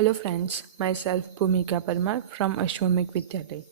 Hello friends, myself Bhumika Parmar from Ashwamik Vidyalaya.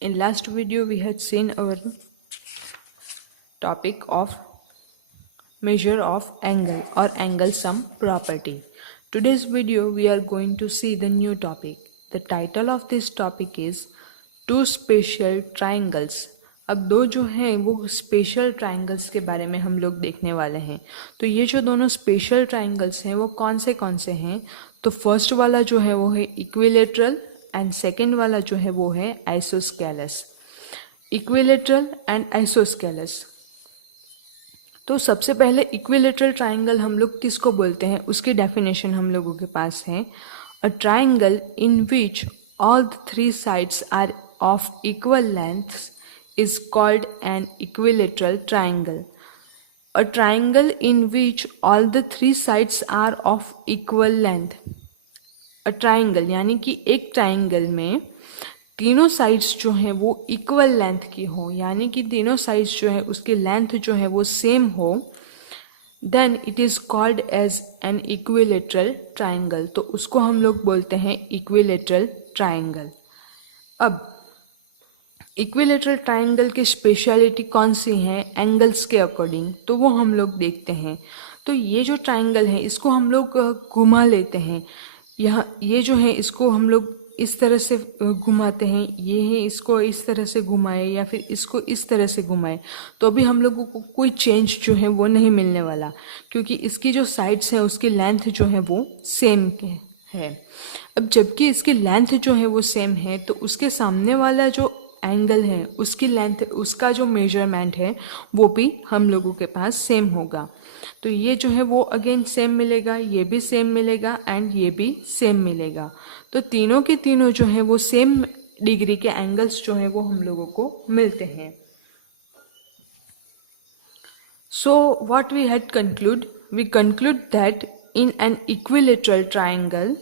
In last video we had seen our topic of measure of angle or angle sum property. Today's video we are going to see the new topic. The title of this topic is two special triangles. अब दो जो हैं वो special triangles के बारे में हम लोग देखने वाले हैं। तो ये जो दोनों स्पेशल ट्राइंगल्स हैं वो कौन से हैं? तो फर्स्ट वाला जो है वो है इक्विलेटरल एंड सेकंड वाला जो है वो है आइसोस्केलस। Equilateral and isosceles. तो सबसे पहले इक्विलेटरल ट्राइंगल हम लोग किसको बोलते हैं उसकी डेफिनेशन हम लोगों के पास है। A triangle in which all the three sides are of equal length is called an equilateral triangle. A triangle in which all the three sides are of equal length. A triangle यानी कि एक triangle में तीनों sides जो हैं वो equal length की हो, यानी कि तीनों साइड्स जो है उसकी लेंथ जो है वो सेम हो, then it is called as an equilateral triangle. तो उसको हम लोग बोलते हैं इक्विलेटरल ट्राइंगल। अब इक्विलेटरल ट्राइंगल की स्पेशलिटी कौन सी है एंगल्स के अकॉर्डिंग, तो वो हम लोग देखते हैं। तो ये जो ट्राइंगल है इसको हम लोग घुमा लेते हैं। ये जो है इसको हम लोग इस तरह से घुमाते हैं, ये है इसको इस तरह से घुमाए या फिर इसको इस तरह से घुमाए, तो अभी हम लोगों को कोई चेंज जो है वो नहीं मिलने वाला, क्योंकि इसकी जो साइड्स हैं उसकी लेंथ जो है वो सेम है। अब जबकि इसकी लेंथ जो है वो सेम है तो उसके सामने वाला जो एंगल है उसकी लेंथ, उसका जो मेजरमेंट है वो भी हम लोगों के पास सेम होगा। तो ये जो है वो अगेन सेम मिलेगा, ये भी सेम मिलेगा एंड ये भी सेम मिलेगा। तो तीनों के तीनों जो है वो सेम डिग्री के एंगल्स जो है वो हम लोगों को मिलते हैं। So what we had concluded that in an equilateral triangle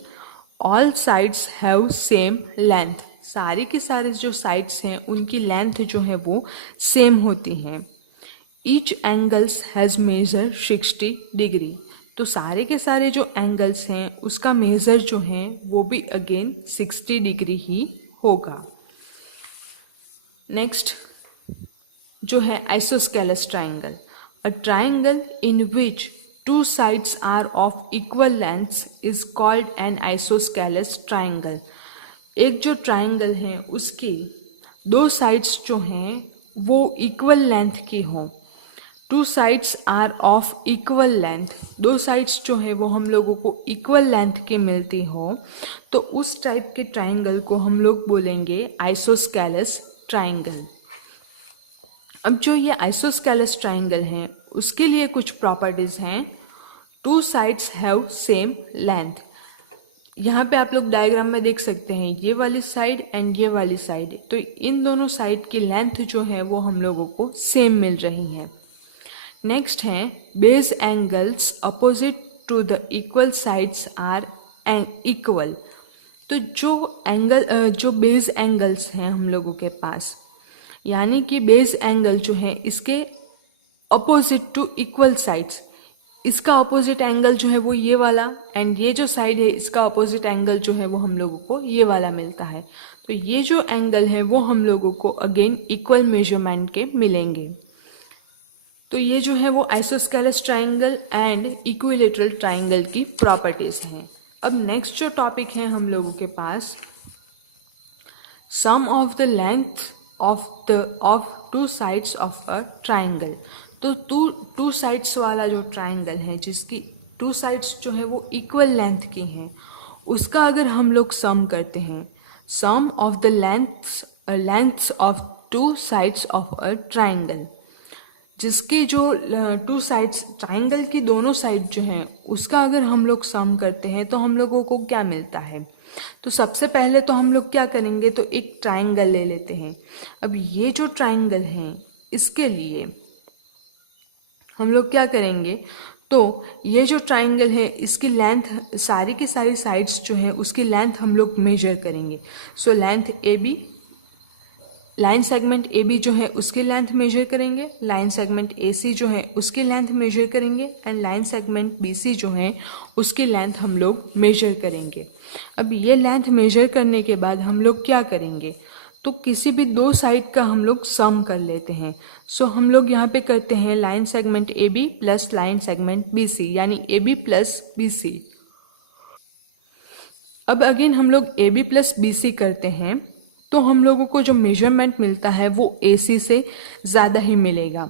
all sides have same length. सारी की सारी जो साइड्स हैं उनकी लेंथ जो है वो सेम होती हैं। Each angles has measure 60 degree. तो सारे के सारे जो एंगल्स हैं उसका मेजर जो है वो भी अगेन 60 डिग्री ही होगा। नेक्स्ट जो है isosceles triangle. A triangle in which two sides are of equal length is called an isosceles triangle. एक जो ट्राइंगल है उसकी दो साइड्स जो हैं वो इक्वल लेंथ की हो, two sides are of equal length, दो साइड्स जो है वो हम लोगों को इक्वल लेंथ की मिलती हो, तो उस टाइप के ट्राइंगल को हम लोग बोलेंगे आइसोस्केलस ट्राइंगल। अब जो ये आइसोस्केलस ट्राइंगल है उसके लिए कुछ प्रॉपर्टीज़ हैं। Two sides have same length. यहाँ पे आप लोग डायग्राम में देख सकते हैं ये वाली साइड एंड ये वाली साइड, तो इन दोनों साइड की लेंथ जो है वो हम लोगों को सेम मिल रही है। नेक्स्ट है base angles opposite to the equal sides are equal. तो जो बेस एंगल्स हैं हम लोगों के पास, यानी कि बेस एंगल जो है इसके अपोजिट टू इक्वल साइड्स, इसका अपोजिट एंगल जो है वो ये वाला एंड ये जो साइड है इसका अपोजिट एंगल जो है वो हम लोगों को ये वाला मिलता है। तो ये जो एंगल है वो हम लोगों को अगेन इक्वल मेजरमेंट के मिलेंगे। तो ये जो है वो isosceles triangle and equilateral triangle की प्रॉपर्टीज हैं। अब नेक्स्ट जो टॉपिक है हम लोगों के पास, sum of the length of two sides of a triangle. तो टू साइड्स वाला जो ट्राइंगल है जिसकी टू साइड्स जो है वो इक्वल लेंथ की हैं, उसका अगर हम लोग सम करते हैं, sum of the lengths of two sides of a triangle, जिसकी जो टू साइड्स ट्राइंगल की दोनों साइड जो हैं उसका अगर हम लोग सम करते हैं तो हम लोगों को क्या मिलता है। तो सबसे पहले तो हम लोग क्या करेंगे, तो एक ट्राइंगल ले लेते हैं। अब ये जो ट्राइंगल है इसके लिए हम लोग क्या करेंगे, तो ये जो ट्राइंगल है इसकी लेंथ, सारी की सारी साइड्स जो है उसकी लेंथ हम लोग मेजर करेंगे। So length line segment A B जो है उसकी लेंथ मेजर करेंगे, लाइन सेगमेंट ए सी जो है उसकी लेंथ मेजर करेंगे and line segment B C जो है उसकी लेंथ हम लोग मेजर करेंगे। अब ये लेंथ मेजर करने के बाद हम लोग क्या करेंगे, तो किसी भी दो साइड का हम लोग सम कर लेते हैं। सो हम लोग यहाँ पे करते हैं line segment A B plus line segment B C, यानी A B plus B C. अब अगेन हम लोग A B plus B C करते हैं तो हम लोगों को जो मेजरमेंट मिलता है वो ए सी से ज़्यादा ही मिलेगा।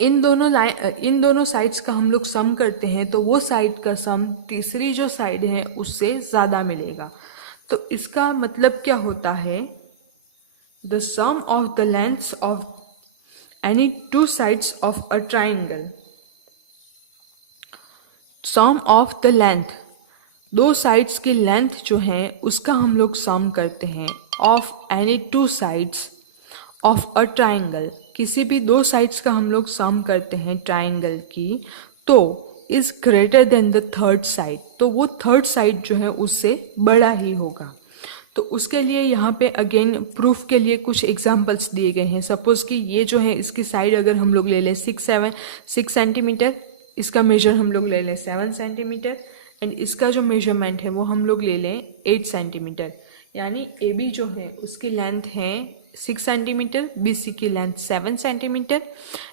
इन दोनों साइड्स का हम लोग सम करते हैं तो वो साइड का सम तीसरी जो साइड है उससे ज़्यादा मिलेगा। तो इसका मतलब क्या होता है, the sum of the lengths of any two sides of a triangle, sum of the length, दो साइड्स की लेंथ जो है उसका हम लोग सम करते हैं of any two sides of a triangle, किसी भी दो साइड्स का हम लोग सम करते हैं ट्राइंगल की, तो is greater than the third side, तो वो थर्ड साइड जो है उससे बड़ा ही होगा। तो उसके लिए यहाँ पे अगेन प्रूफ के लिए कुछ एग्जांपल्स दिए गए हैं। सपोज कि ये जो है इसकी साइड अगर हम लोग ले लें 6 सेंटीमीटर, इसका मेजर हम लोग ले लें 7 सेंटीमीटर एंड इसका जो मेजरमेंट है वो हम लोग ले लें 8 सेंटीमीटर, यानी ए बी जो है उसकी लेंथ है 6 सेंटीमीटर, बी सी की length 7 centimetre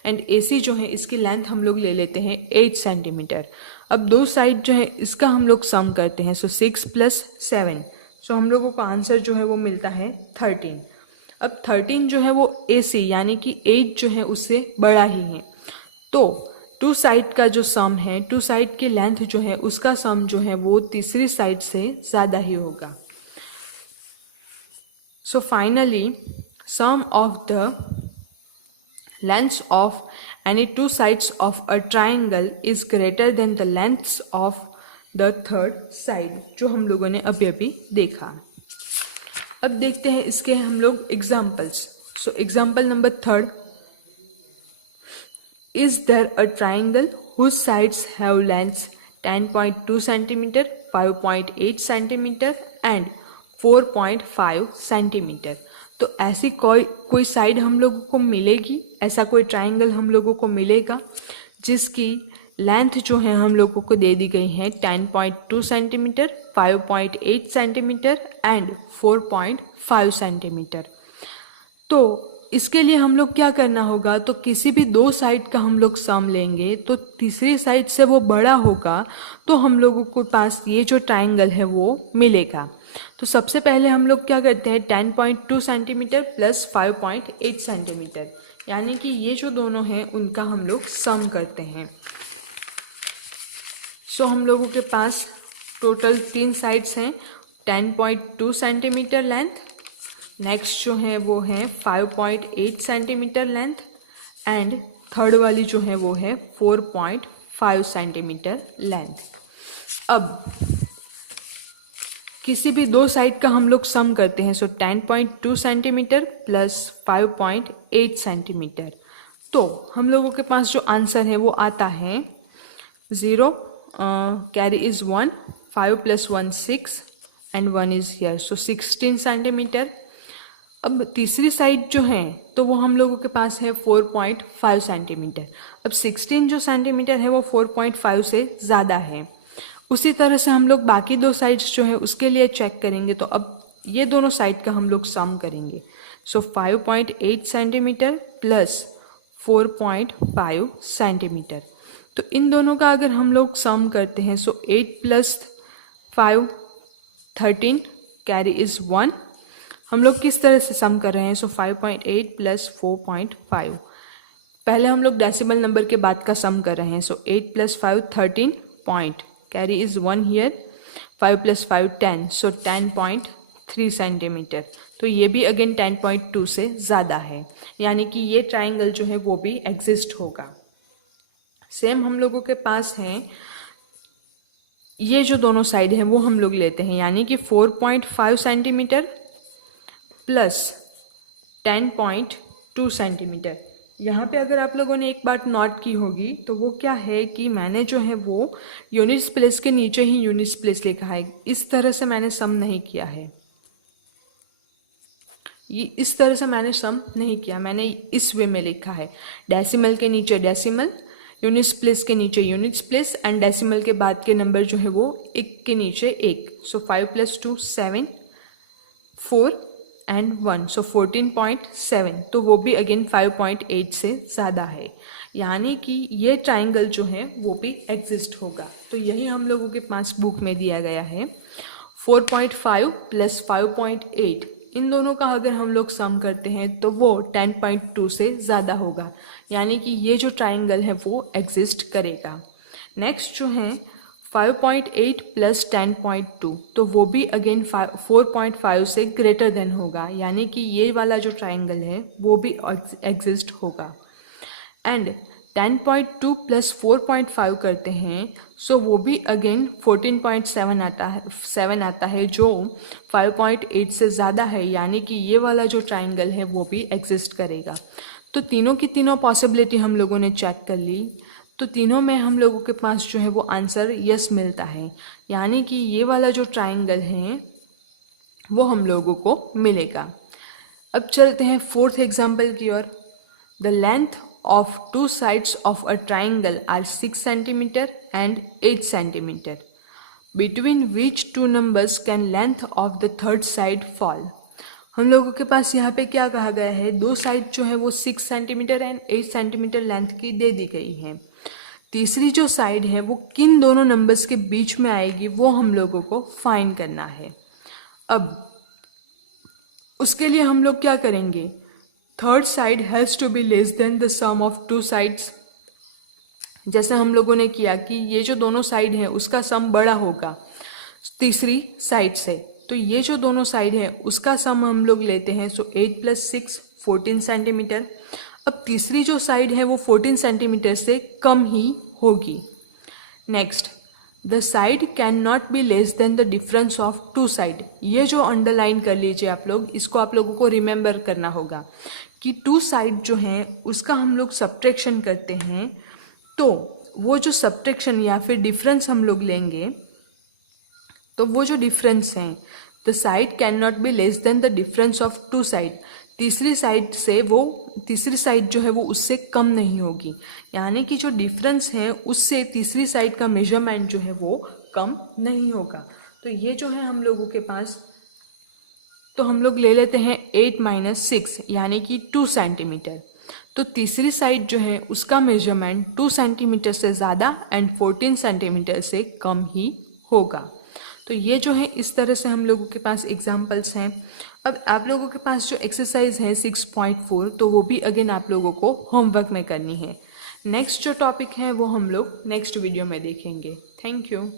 and A C जो है इसकी लेंथ हम लोग ले लेते हैं 8 सेंटीमीटर। अब दो साइड जो है इसका हम लोग सम करते हैं, सो 6 प्लस 7, सो हम लोगों को आंसर जो है वो मिलता है 13। अब 13 जो है वो ए सी यानी कि 8 जो है उससे बड़ा ही है, तो टू साइड का जो सम है, टू साइड की लेंथ जो है उसका सम जो है वो तीसरी साइड से ज़्यादा ही होगा। So finally sum of the lengths of any two sides of a triangle is greater than the lengths of the third side, जो हम लोगों ने अभी अभी देखा। अब देखते हैं इसके हम लोग examples. So example number 3, is there a triangle whose sides have lengths 10.2 centimeter, 5.8 centimeter and 4.5 centimeter। तो ऐसी कोई साइड हम लोगों को मिलेगी, ऐसा कोई ट्राइंगल हम लोगों को मिलेगा जिसकी लेंथ जो है हम लोगों को दे दी गई है 10.2 सेंटीमीटर, 5.8 सेंटीमीटर एंड 4.5 सेंटीमीटर। तो इसके लिए हम लोग क्या करना होगा, तो किसी भी दो साइड का हम लोग सम लेंगे तो तीसरी साइड से वो बड़ा होगा, तो हम लोगों के पास ये जो ट्राइंगल है वो मिलेगा। तो सबसे पहले हम लोग क्या करते हैं 10.2 सेंटीमीटर प्लस 5.8 सेंटीमीटर, यानी कि ये जो दोनों हैं उनका हम लोग सम करते हैं। सो हम लोगों के पास टोटल 3 साइड्स हैं, 10.2 सेंटीमीटर लेंथ, नेक्स्ट जो है वो है 5.8 सेंटीमीटर लेंथ एंड थर्ड वाली जो है वो है 4.5 सेंटीमीटर लेंथ। अब किसी भी दो साइड का हम लोग सम करते हैं, सो 10.2 सेंटीमीटर प्लस 5.8 सेंटीमीटर, तो हम लोगों के पास जो आंसर है वो आता है 0, carry is 1, 5 plus 1 6 and 1 is here, so 16 centimetre. अब तीसरी साइड जो है तो वो हम लोगों के पास है 4.5 सेंटीमीटर। अब 16 जो सेंटीमीटर है वो 4.5 से ज़्यादा है। उसी तरह से हम लोग बाकी दो साइड्स जो है उसके लिए चेक करेंगे, तो अब ये दोनों साइड का हम लोग सम करेंगे। सो 5.8 सेंटीमीटर प्लस 4.5 सेंटीमीटर, तो इन दोनों का अगर हम लोग सम करते हैं, सो 8 प्लस 5 13, कैरी इज 1। हम लोग किस तरह से सम कर रहे हैं, सो 5.8 प्लस 4.5, पहले हम लोग डेसिमल नंबर के बाद का सम कर रहे हैं, सो 8 plus 5 13 point, carry is 1 here, 5 plus 5 10, so 10.3 centimetre. तो ये भी अगेन 10.2 से ज़्यादा है, यानी कि ये ट्राइंगल जो है वो भी एग्जिस्ट होगा। सेम हम लोगों के पास हैं ये जो दोनों साइड हैं वो हम लोग लेते हैं, यानी कि 4.5 सेंटीमीटर प्लस 10.2 सेंटीमीटर। यहाँ पे अगर आप लोगों ने एक बात नोट की होगी तो वो क्या है कि मैंने जो है वो यूनिट्स प्लेस के नीचे ही यूनिट्स प्लेस लिखा है, इस तरह से मैंने सम नहीं किया है। ये इस तरह से मैंने सम नहीं किया, मैंने इस वे में लिखा है, डेसिमल के नीचे डेसिमल, यूनिट्स प्लेस के नीचे यूनिट्स प्लेस एंड डेसिमल के बाद के नंबर जो है वो एक के नीचे एक। सो 5 + 2 7, 4 एंड 1, सो 14.7, तो वो भी अगेन 5.8 से ज़्यादा है, यानी कि ये ट्राइंगल जो है वो भी एग्जिस्ट होगा। तो यही हम लोगों के पास बुक में दिया गया है। 4.5 + 5.8 इन दोनों का अगर हम लोग सम करते हैं तो वो 10.2 से ज़्यादा होगा, यानी कि ये जो ट्राइंगल है वो एग्जिस्ट करेगा। नेक्स्ट जो है 5.8 + 10.2, तो वो भी अगेन 4.5 से ग्रेटर देन होगा, यानी कि ये वाला जो ट्राइंगल है वो भी एग्जिस्ट होगा। एंड 10.2 + 4.5 करते हैं, सो वो भी अगेन 14.7 आता है जो 5.8 से ज़्यादा है, यानी कि ये वाला जो ट्राइंगल है वो भी एग्जिस्ट करेगा। तो तीनों की तीनों पॉसिबिलिटी हम लोगों ने चेक कर ली, तो तीनों में हम लोगों के पास जो है वो आंसर यस मिलता है, यानी कि ये वाला जो ट्राइंगल है वो हम लोगों को मिलेगा। अब चलते हैं फोर्थ एग्जाम्पल की ओर। The length of two sides of a triangle are 6 cm and 8 cm. Between which two numbers can length of the third side fall? हम लोगों के पास यहाँ पे क्या कहा गया है, दो साइड जो है वो 6 सेंटीमीटर एंड 8 सेंटीमीटर लेंथ की दे दी गई है। तीसरी जो साइड है वो किन दोनों नंबर्स के बीच में आएगी वो हम लोगों को फाइंड करना है। अब उसके लिए हम लोग क्या करेंगे, third side has to be less than the sum of two sides. जैसे हम लोगों ने किया कि ये जो दोनों साइड है उसका सम बड़ा होगा तीसरी साइड से, तो ये जो दोनों साइड है उसका सम हम लोग लेते हैं। सो 8 + 6 14 सेंटीमीटर। अब तीसरी जो साइड है वो 14 सेंटीमीटर से कम ही होगी। Next, the side can not be less than the difference of two side. ये जो अंडरलाइन कर लीजिए आप लोग, इसको आप लोगों को रिमेंबर करना होगा कि टू साइड जो हैं उसका हम लोग सब्ट्रैक्शन करते हैं, तो वो जो सब्ट्रैक्शन या फिर डिफरेंस हम लोग लेंगे, तो वो जो डिफरेंस हैं, the side can not be less than the difference of two side, तीसरी साइड से वो तीसरी साइड जो है वो उससे कम नहीं होगी, यानी कि जो डिफरेंस है उससे तीसरी साइड का मेजरमेंट जो है वो कम नहीं होगा। तो ये जो है हम लोगों के पास, तो हम लोग ले लेते हैं 8 - 6 यानी कि 2 सेंटीमीटर। तो तीसरी साइड जो है उसका मेजरमेंट 2 सेंटीमीटर से ज़्यादा एंड 14 सेंटीमीटर से कम ही होगा। तो ये जो है इस तरह से हम लोगों के पास एग्जाम्पल्स हैं। अब आप लोगों के पास जो एक्सरसाइज है 6.4, तो वो भी अगेन आप लोगों को होमवर्क में करनी है। नेक्स्ट जो टॉपिक है वो हम लोग नेक्स्ट वीडियो में देखेंगे। Thank you.